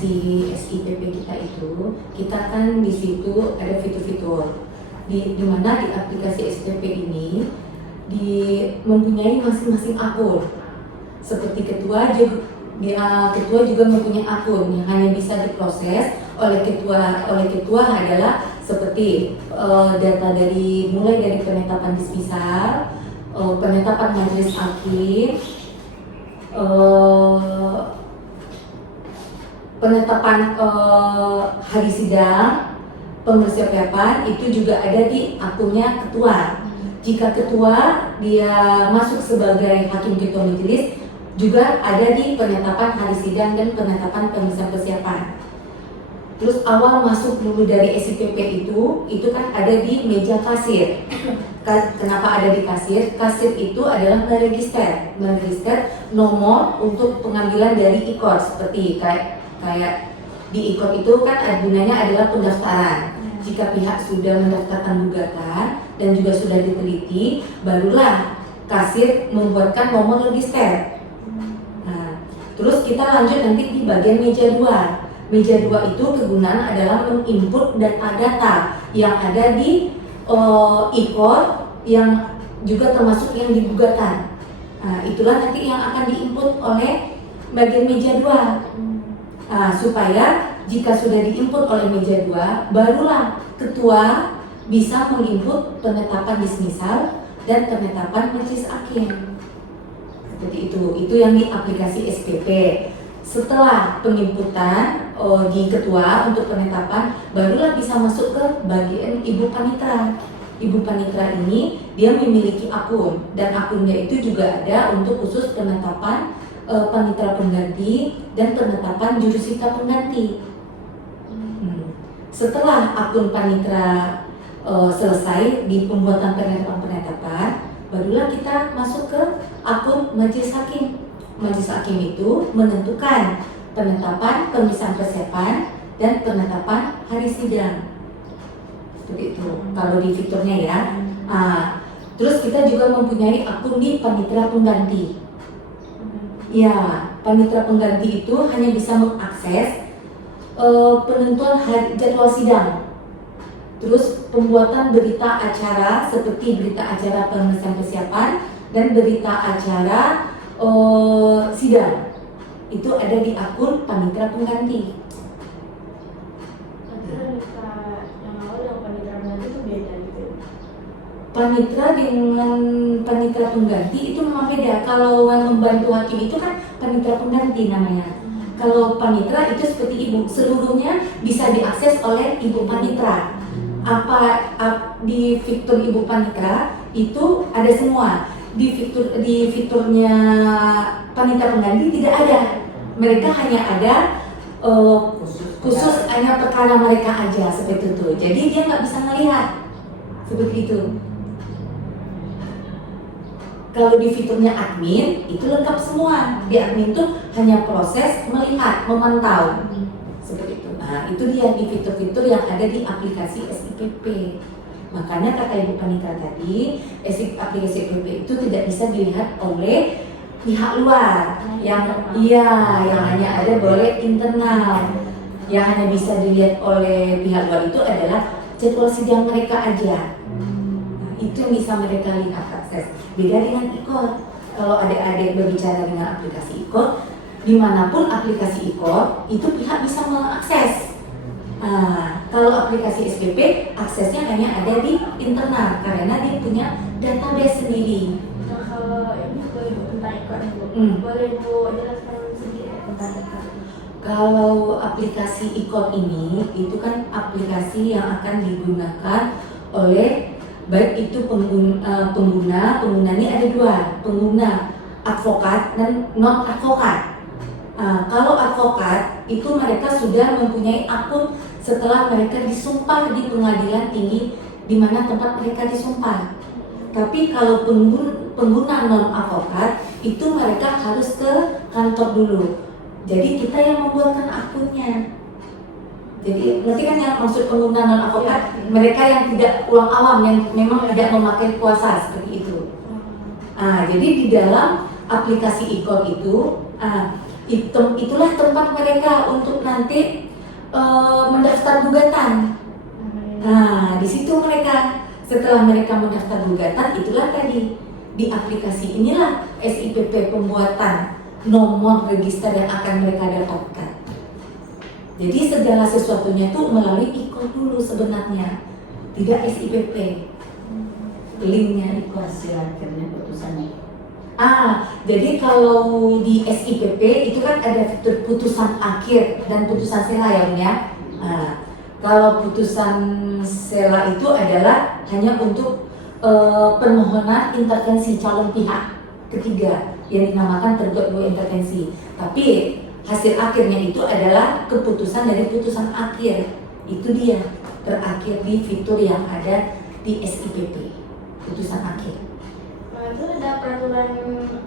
aplikasi SIPP kita itu, kita kan di situ ada fitur-fitur di mana di aplikasi SIPP ini mempunyai masing-masing akun. Seperti ketua juga mempunyai akun yang hanya bisa diproses oleh ketua adalah seperti data mulai dari penetapan dismisal, penetapan majelis hakim, penetapan hari sidang, persiapan itu juga ada di akunnya ketua. Jika ketua dia masuk sebagai hakim ketua majelis, juga ada di penetapan hari sidang dan penetapan pemeriksaan persiapan. Terus awal masuk dulu dari SIPP itu kan ada di meja kasir. Kenapa ada di kasir? Kasir itu adalah meregister nomor untuk pengambilan dari IKOR, seperti kayak di IKOR itu kan gunanya adalah pendaftaran. Jika pihak sudah mendaftarkan gugatan dan juga sudah diteliti, barulah kasir membuatkan nomor register. Nah, terus kita lanjut nanti di bagian meja 2. Meja 2 itu kegunaan adalah menginput data-data yang ada di IKOR yang juga termasuk yang di gugatan. Nah, itulah nanti yang akan diinput oleh bagian meja 2. Supaya jika sudah diinput oleh meja 2, barulah ketua bisa menginput penetapan dismisal dan penetapan majelis hakim. Seperti itu. Itu yang di aplikasi SPP. Setelah penginputan di ketua untuk penetapan, barulah bisa masuk ke bagian ibu panitra. Ibu panitra ini dia memiliki akun, dan akunnya itu juga ada untuk khusus penetapan panitra pengganti dan penetapan jurusita pengganti. Setelah akun panitra selesai di pembuatan penetapan, barulah kita masuk ke akun majelis hakim. Majelis hakim itu menentukan penetapan pemeriksaan persiapan dan penetapan hari sidang. Seperti itu. Kalau di fiturnya ya. Terus kita juga mempunyai akun di panitra pengganti. Ya, panitra pengganti itu hanya bisa mengakses penentuan jadwal sidang. Terus pembuatan berita acara seperti berita acara pemeriksaan persiapan dan berita acara sidang. Itu ada di akun panitra pengganti. Panitra yang awal dengan panitra pengganti itu beda gitu. Panitra dengan panitra pengganti itu memang beda. Kalau yang membantu hakim itu kan panitra pengganti namanya. Kalau panitra itu seperti ibu, seluruhnya bisa diakses oleh ibu panitra. Di fitur ibu panitra itu ada semua. Di fiturnya panitra pengganti tidak ada. Mereka hanya ada khusus hanya perkara mereka aja seperti itu. Jadi dia nggak bisa melihat seperti itu. Kalau di fiturnya admin itu lengkap semua. Di admin itu hanya proses melihat, memantau seperti itu. Nah, itu dia di fitur-fitur yang ada di aplikasi SIPP. Makanya kata Ibu Panitra tadi, aplikasi SIPP itu tidak bisa dilihat oleh pihak luar. Yang hanya ada boleh internal. Yang hanya bisa dilihat oleh pihak luar itu adalah jadwal sidang mereka aja. Itu yang bisa mereka lihat akses. Beda dengan IKOR. Kalau adik-adik berbicara dengan aplikasi IKOR, dimanapun aplikasi IKOR itu pihak bisa mengakses. Kalau aplikasi SPP aksesnya hanya ada di internal karena dia punya database sendiri. Nah, kalau ini tentang IKOR Bu, boleh Bu jelaskan sedikit tentang IKOR? Kalau aplikasi IKOR ini itu kan aplikasi yang akan digunakan oleh baik itu pengguna ini ada dua, pengguna advokat dan non advokat. Kalau advokat itu mereka sudah mempunyai akun setelah mereka disumpah di pengadilan tinggi di mana tempat mereka disumpah. Tapi kalau pengguna non advokat itu mereka harus ke kantor dulu. Jadi kita yang membuatkan akunnya. Jadi nanti kan yang maksud pengguna non advokat mereka yang tidak uang awam yang memang tidak memakai kuasa seperti itu. Jadi di dalam aplikasi IKOR itu itulah tempat mereka untuk nanti mendaftar gugatan. Nah, di situ mereka setelah mereka mendaftar gugatan, itulah tadi di aplikasi inilah SIPP pembuatan nomor register yang akan mereka dapatkan. Jadi segala sesuatunya itu melalui IKOR dulu sebenarnya, tidak SIPP. Linknya IKOR. Hasil akhirnya putusannya. Jadi kalau di SIPP itu kan ada fitur putusan akhir dan putusan sela ya, Bun ya. Kalau putusan sela itu adalah hanya untuk permohonan intervensi calon pihak ketiga yang dinamakan tergugat dua intervensi. Tapi hasil akhirnya itu adalah keputusan dari putusan akhir. Itu dia terakhir di fitur yang ada di SIPP, putusan akhir. Itu ada peraturan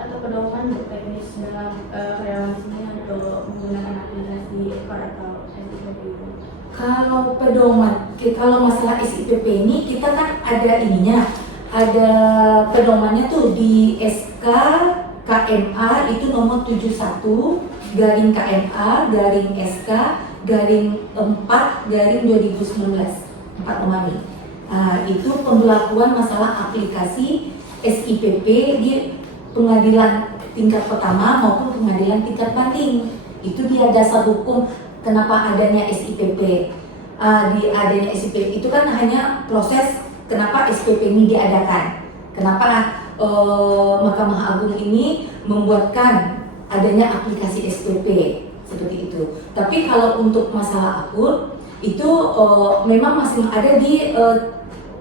atau pedoman untuk teknis dalam karyawan sini untuk menggunakan aplikasi IKOR atau SIPP itu? Kalau pedoman, kalau masalah SIPP ini kita kan ada ininya, ada pedomannya tuh di SK KMA itu nomor 71 garing KMA garing SK garing 4 garing 2019 4 Omani. Itu pembelakuan masalah aplikasi SIPP di pengadilan tingkat pertama maupun pengadilan tingkat banding. Itu dia dasar hukum kenapa adanya SIPP. Di adanya SIPP itu kan hanya proses kenapa SIPP ini diadakan. Kenapa Mahkamah Agung ini membuatkan adanya aplikasi SIPP seperti itu. Tapi kalau untuk masalah akun itu memang masih ada di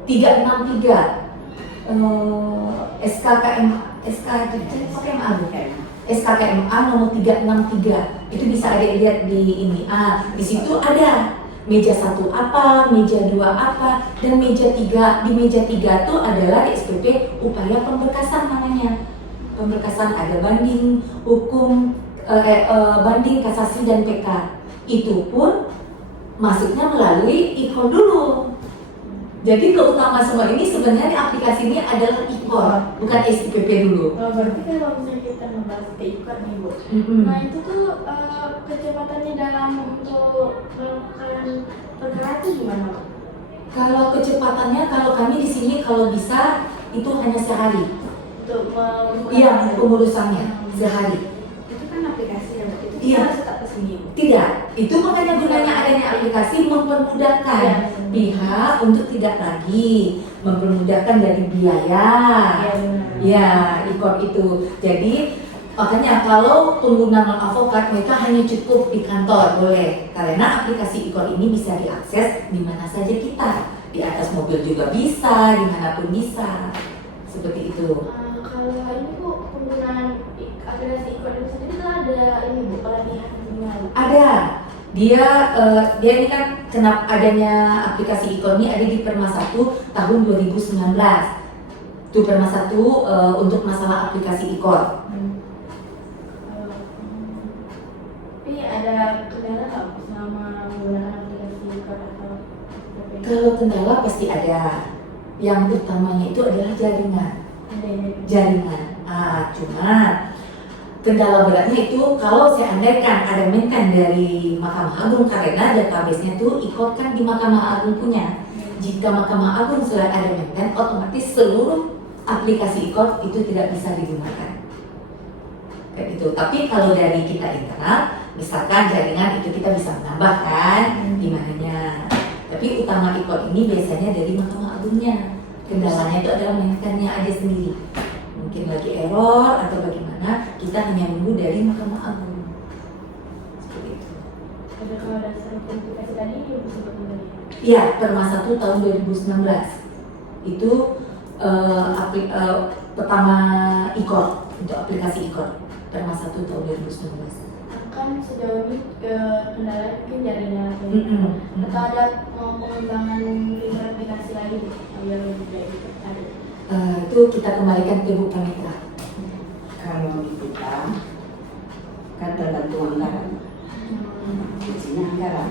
363 SKKMA nomor 363 itu bisa ada lihat di ini. Di situ ada meja 1 apa, meja 2 apa, dan meja 3. Di meja 3 itu adalah SPP upaya pemberkasan namanya. Pemberkasan ada banding, hukum, banding, kasasi, dan PK. Itu pun masuknya melalui IKOR dulu. Jadi keutamaan semua ini sebenarnya di aplikasi ini adalah IKOR, bukan SIPP dulu. Berarti kalau misalnya kita membahas ke IKOR nih Bu, nah itu tuh kecepatannya dalam untuk melakukan perkara itu gimana Bu? Kalau kecepatannya, kalau kami di sini kalau bisa itu hanya sehari. Untuk Iya, pengurusannya sehari. Itu kan aplikasi ya Bu, itu Iya. harus tetap kesini Bu. Tidak, itu makanya gunanya adanya aplikasi mempermudahkan pihak untuk tidak lagi mempermudahkan dari biaya. Ya, IKOR itu. Jadi makanya kalau pengguna non avokat mereka hanya cukup di kantor boleh, karena aplikasi IKOR ini bisa diakses di mana saja kita, di atas mobil juga bisa, dimanapun bisa, seperti itu. Kalau ini Bu, penggunaan aplikasi IKOR itu sendiri itu ada ini Bu, pelatihan Bu? Ada. Dia ini kan kenapa adanya aplikasi IKOR ini ada di Perma 1 tahun 2019. Itu Perma 1 untuk masalah aplikasi IKOR. Tapi ada kendala nggak Bu selama menggunakan aplikasi IKOR atau SIPP? Kalau kendala pasti ada. Yang utamanya itu adalah jaringan. Jaringan. Cuma kendala beratnya itu kalau saya andaikan ada mainkan dari Mahkamah Agung, karena database-nya itu IKOR kan di Mahkamah Agung punya. Jika Mahkamah Agung sudah ada mainkan, otomatis seluruh aplikasi IKOR itu tidak bisa digunakan. Kayak gitu. Tapi kalau dari kita internal, misalkan jaringan itu kita bisa menambahkan di mananya. Tapi utama IKOR ini biasanya dari Mahkamah Agungnya. Kendalanya itu adalah mainkannya aja sendiri. Mungkin lagi error atau bagaimana, kita hanya menunggu dari Mahkamah Agung. Seperti itu. Ada kalau dasar aplikasi tadi belum sempat mengenai. Iya, Perma 1 tahun 2019 itu pertama IKOR, untuk aplikasi IKOR Perma 1 tahun 2019. Kan sejauh ini kendala mungkin jaringan atau ada pengembangan fitur aplikasi lagi yang lebih baik ada. Itu kita kembalikan ke Bu Panitra. Kalau di kita kan tergantung anggaran. Biasanya anggaran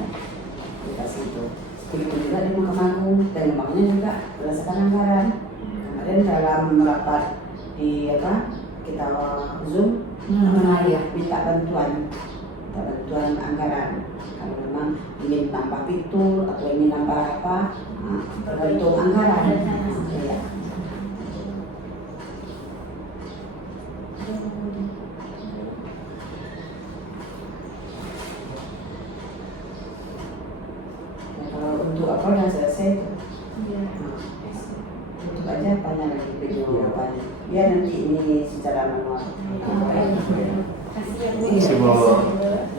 kita situ. Begitu juga di Mahkamah Agung, pengembangannya juga berdasarkan anggaran. Kemarin dalam rapat di kita Zoom, Iya. minta bantuan anggaran. Kalau memang ingin nambah pintu atau ingin nambah apa, tergantung anggaran. Iya. Ya, kalau untuk apa udah selesai tuh. Iya. Tutup aja apanya lagi video apanya. Ya nanti ini secara manual. Kasih ya Bu. Iya. Terima kasih, Bu.